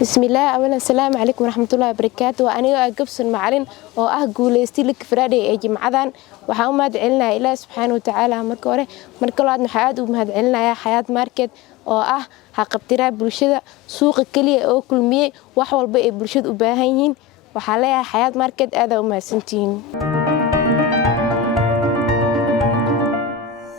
بسم الله أولا السلام عليكم ورحمة الله وبركاته وأنا قبص المعلن قوليستي لك فرادي جمعدان waxaan u mahadcelinayaa Ilaahay subxaanahu wa ta'aala marka labaad maxaad u mahadcelinayaa Xayaat Market oo ah haqabtira bulshada suuqa kaliya oo kulmiyay wax walba ee bulshada u baahan yihiin waxaa leeyahay Xayaat Market aad u mahadsantihiin